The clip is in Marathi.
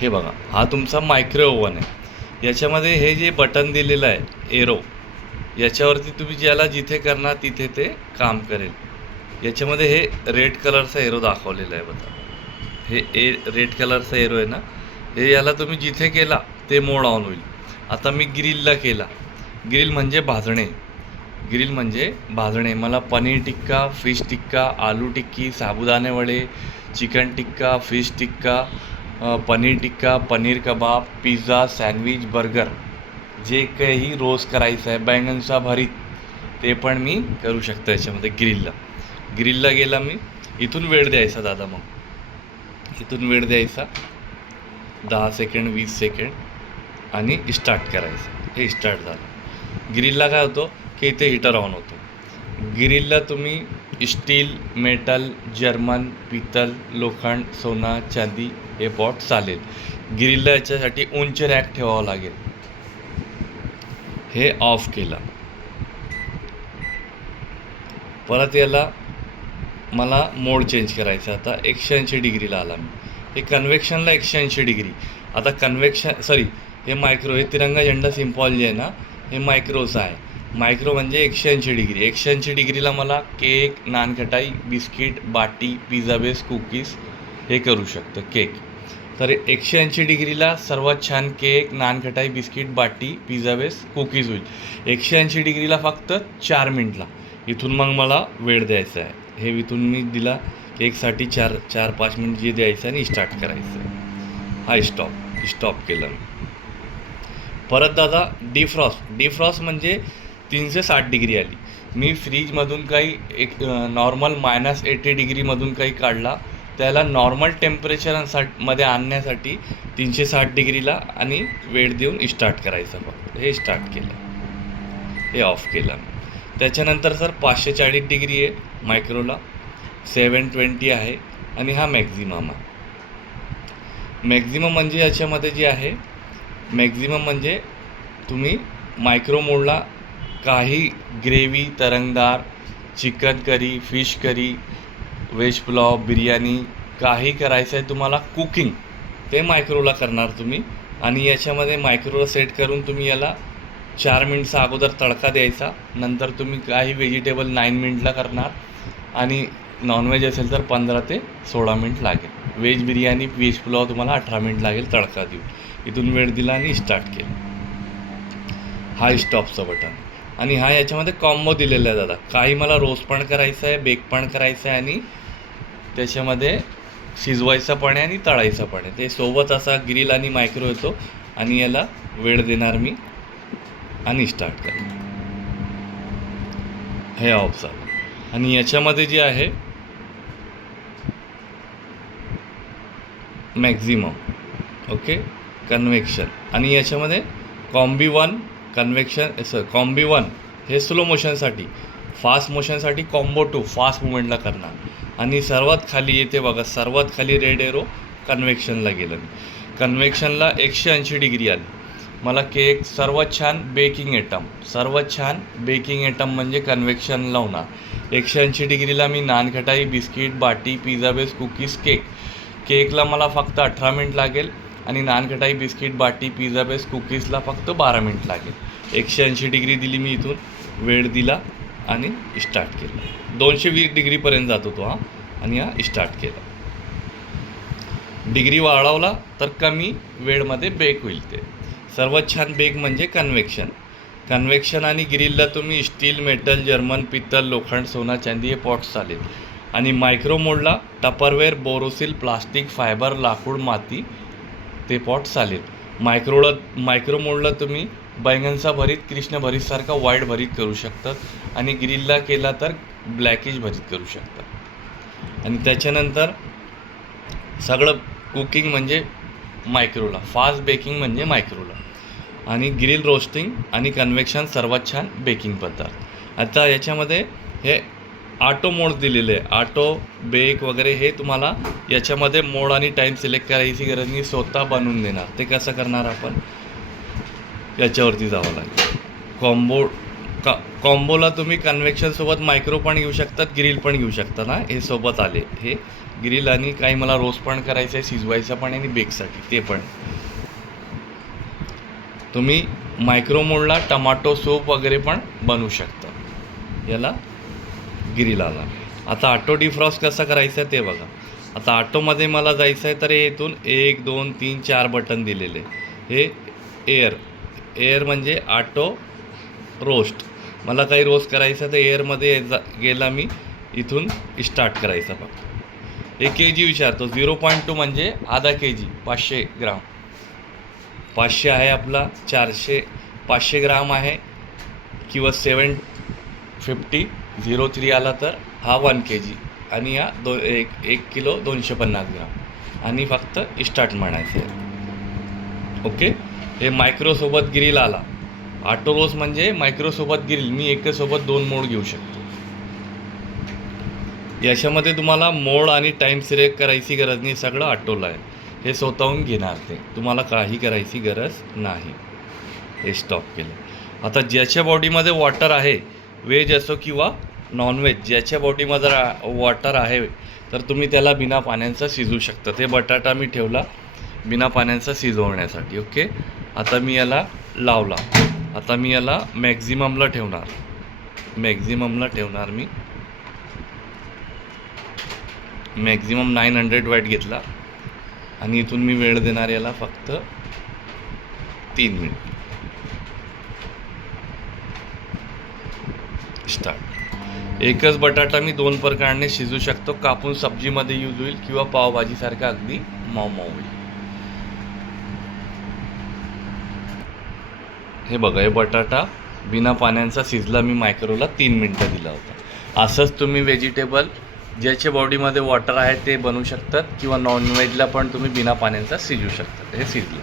हे बघा, हा तुमचा मायक्रो ओव्हन आहे. याच्यामध्ये हे जे बटन दिलेलं आहे एरो, याच्यावरती तुम्ही ज्याला जिथे करणार तिथे ते काम करेल. याच्यामध्ये हे रेड कलरचा एरो दाखवलेला आहे बघा. हे रेड कलरचा एरो आहे ना, हे याला तुम्ही जिथे केला ते मोड ऑन होईल. आता मी ग्रिलला केला. ग्रिल म्हणजे भाजणे. ग्रिल म्हणजे भाजणे. मला पनीर टिक्का, फिश टिक्का, आलू टिक्की, साबुदाणे वडे, चिकन टिक्का, फिश टिक्का, पनीर टिक्का, पनीर कबाब, पिझ्झा, सँडविच, बर्गर, जे काही रोस्ट करायचं आहे, बैंगनचा भरीत, ते पण मी करू शकतो याच्यामध्ये ग्रिलला गेला मी. इथून वेळ द्यायचा दादा. मग इथून वेळ द्यायचा 10 सेकंड 20 सेकंड आणि स्टार्ट करायचं. हे स्टार्ट झालं. ग्रिलला काय होतं की इथे हीटर ऑन होतो. ग्रिलला तुम्ही स्टील, मेटल, जर्मन, पितल, लोखंड, सोना, चांदी हे पॉट चालेल. ग्रिलला याच्यासाठी उंच रॅक ठेवावं लागेल. हे ऑफ केला. परत याला मला मोड चेंज करायचा. आता 180 डिग्रीला आला मी. हे कन्व्हेक्शनला 180 डिग्री. आता हे मायक्रो, हे तिरंगा झेंडा सिम्पॉल जे आहे ना, हे मायक्रोचं आहे. मायक्रो म्हणजे 180 डिग्री. 180 डिग्रीला मला केक, नानखटाई, बिस्किट, बाटी, पिझ्झा बेस, कुकीज हे करू शकतं. केक तर 180 डिग्रीला सर्वात छान केक, नानखटाई, बिस्किट, बाटी, पिझ्झा बेस, कुकीज होईल. 180 डिग्रीला फक्त 4 मिनटला. इथून मग मला वेळ द्यायचा आहे. हे इथून मी दिला केकसाठी 4-5 मिनिट जे द्यायचं आणि स्टार्ट करायचं आहे. हा स्टॉप केलं मी. परत दादा डिफ्रॉस्ट म्हणजे 360 डिग्री आली. मी फ्रीजमधून काही एक नॉर्मल -80 डिग्रीमधून काही काढला, त्याला नॉर्मल टेम्परेचरमध्ये आणण्यासाठी 360 डिग्रीला आणि वेळ देऊन स्टार्ट करायचं. फक्त हे स्टार्ट केलं, हे ऑफ केलं. त्याच्यानंतर सर 540 डिग्री आहे मायक्रोला, 720 आहे आणि हा मॅक्झिमम आहे. मॅक्झिमम म्हणजे याच्यामध्ये जे आहे, मॅक्झिमम म्हणजे तुम्ही मायक्रो मोडला काही ग्रेव्ही, तरंगदार, chicken curry, fish curry, veg pulao, biryani काही करायचं आहे तुम्हाला कुकिंग, ते मायक्रोला करणार तुम्ही. आणि याच्यामध्ये मायक्रोला सेट करून तुम्ही याला 4 मिनिटचा अगोदर तडका द्यायचा. नंतर तुम्ही काही व्हेजिटेबल 9 मिनिटला करणार आणि नॉनव्हेज असेल तर 15 ते 16 मिनिट लागेल. व्हेज बिर्याणी, व्हेज पुलाव तुम्हाला 18 मिनिट लागेल तडका देऊन. इथून वेळ दिला आणि स्टार्ट केलं. हा स्टॉपचं बटन. आणि हा याच्यामध्ये कॉम्बो दिलेला आहे दादा. काही मला रोस्ट पण करायचं आहे, बेक पण करायचं आहे आणि त्याच्यामध्ये शिजवायचं पण आहे आणि तळायचं पण आहे. ते सोबत असा ग्रिल आणि मायक्रो येतो आणि याला वेळ देणार मी आणि स्टार्ट करणार. हे ऑफ झालं. आणि याच्यामध्ये जे आहे मॅक्झिमम, ओके, कन्व्हेक्शन. आणि याच्यामध्ये कॉम्बी 1 कॉम्बी 1 हे स्लो मोशनसाठी, फास्ट मोशनसाठी कॉम्बो 2 फास्ट मुवमेंटला करणार. आणि सर्वात खाली येते बघा, सर्वात खाली रेड एरो कन्व्हेक्शनला गेलं मी. कन्व्हेक्शनला 180 डिग्री आली. मला केक सर्वात छान बेकिंग आयटम म्हणजे कन्व्हेक्शनला होणार. 180 डिग्रीला मी नानखटाई, बिस्किट, बाटी, पिझ्झा बेस, कुकीज, केकला मला फक्त 18 मिनिट लागेल आणि नानखटाई, बिस्किट, बाटी, पिझ्झा बेस, कुकीजला फक्त 12 मिनिट लागेल. 180 डिग्री दिली मी. इथून वेळ दिला आणि स्टार्ट केलं. 220 डिग्रीपर्यंत जातो तो. आणि स्टार्ट केला. डिग्री वाढवला तर कमी वेळमध्ये बेक होईल. ते सर्वात छान बेक म्हणजे कन्व्हेक्शन आणि ग्रिलला तुम्ही स्टील, मेटल, जर्मन, पित्तल, लोखंड, सोना, चांदी हे पॉट्स चालेल. आणि मायक्रो मोडला टपरवेअर, बोरोसिल, प्लास्टिक, फायबर, लाकूड, माती ते पॉट चालेल. मायक्रो मोडला तुम्ही बैंगनचा भरीत, कृष्ण भरीतसारखा व्हाईट भरीत करू शकतात. आणि ग्रिलला केला तर ब्लॅकिश भरीत करू शकतात. आणि त्याच्यानंतर सगळं कुकिंग म्हणजे मायक्रोला, फास्ट बेकिंग म्हणजे मायक्रोला. आणि ग्रिल रोस्टिंग आणि कन्व्हेक्शन सर्वात छान बेकिंग पद्धत. आता याच्यामध्ये हे ऑटो मोड दिलेले आहे. ऑटो बेक वगैरे हे तुम्हाला याच्यामध्ये मोड आणि टाईम सिलेक्ट करायची गरज नाही, स्वतः बनवून देणार. ते कसं करणार आपण, याच्यावरती जावं लागेल. कॉम्बो कॉम्बोला तुम्ही कन्व्हेक्शनसोबत मायक्रो पण घेऊ शकतात, ग्रिल पण घेऊ शकता ना. हे सोबत आले हे ग्रिल, आणि काही मला रोस्ट पण करायचं आहे, शिजवायचं पण आणि बेकसाठी ते पण. तुम्ही मायक्रो मोडला टमाटो सूप वगैरे पण बनवू शकता. याला ग्रिल आला. आता ऑटो डिफ्रॉस्ट कसं करायचं आहे ते बघा. आता ऑटोमध्ये मला जायचं आहे तर हे इथून 1 2 3 4 बटन दिलेले. हे एअर म्हणजे ऑटो रोस्ट. मला काही रोस्ट करायचं तर एअरमध्ये गेला मी, इथून स्टार्ट करायचा फक्त. एक kg विचारतो. 0.2 म्हणजे ½ kg, 500 ग्राम. 500 आहे आपला, 500 ग्राम आहे किंवा 750 आला तर हा 1 kg, आणि हा 1 किलो 250 ग्राम, आणि फक्त स्टार्ट म्हणायचं आहे. ओके. हे मायक्रोसोबत ग्रिल आला. ऑटो रोस्ट म्हणजे मायक्रोसोबत ग्रिल. मी एकासोबत 2 मोड घेऊ शकतो. याच्यामध्ये तुम्हाला मोड आणि टाईम सिलेक्ट करायची गरज नाही, सगळं ऑटोला आहे. हे स्वतःहून घेणार ते, तुम्हाला काही करायची गरज नाही. हे स्टॉप केलं. आता ज्याच्या बॉडीमध्ये वॉटर आहे, व्हेज असो किंवा नॉनव्हेज, ज्याच्या बॉडीमध्ये वॉटर आहे तर तुम्ही त्याला बिना पाण्याचा शिजवू शकता. ते बटाटा मी ठेवला बिना पाण्याचा शिजवण्यासाठी. ओके. आता मी याला लावला. आता मी याला मॅक्झिममला ठेवणार मी. मॅक्झिमम 900 वॅट घेतला, आणि इथून मी वेळ देणार याला फक्त 3 मिनिट. स्टार्ट. एकच बटाटा मी 2 प्रकाराने शिजू शकतो. कापून सब्जीमध्ये यूज होईल किंवा पावभाजीसारखा अगदी मऊ होईल. हे बघा, हे बटाटा बिना पाण्याचा शिजला. मी मायक्रोला 3 मिनटं दिला होता. असंच तुम्ही व्हेजिटेबल ज्याच्या बॉडीमध्ये वॉटर आहे ते बनवू शकतात, किंवा नॉनव्हेजला पण तुम्ही बिना पाण्याचा शिजवू शकतात. हे शिजलं.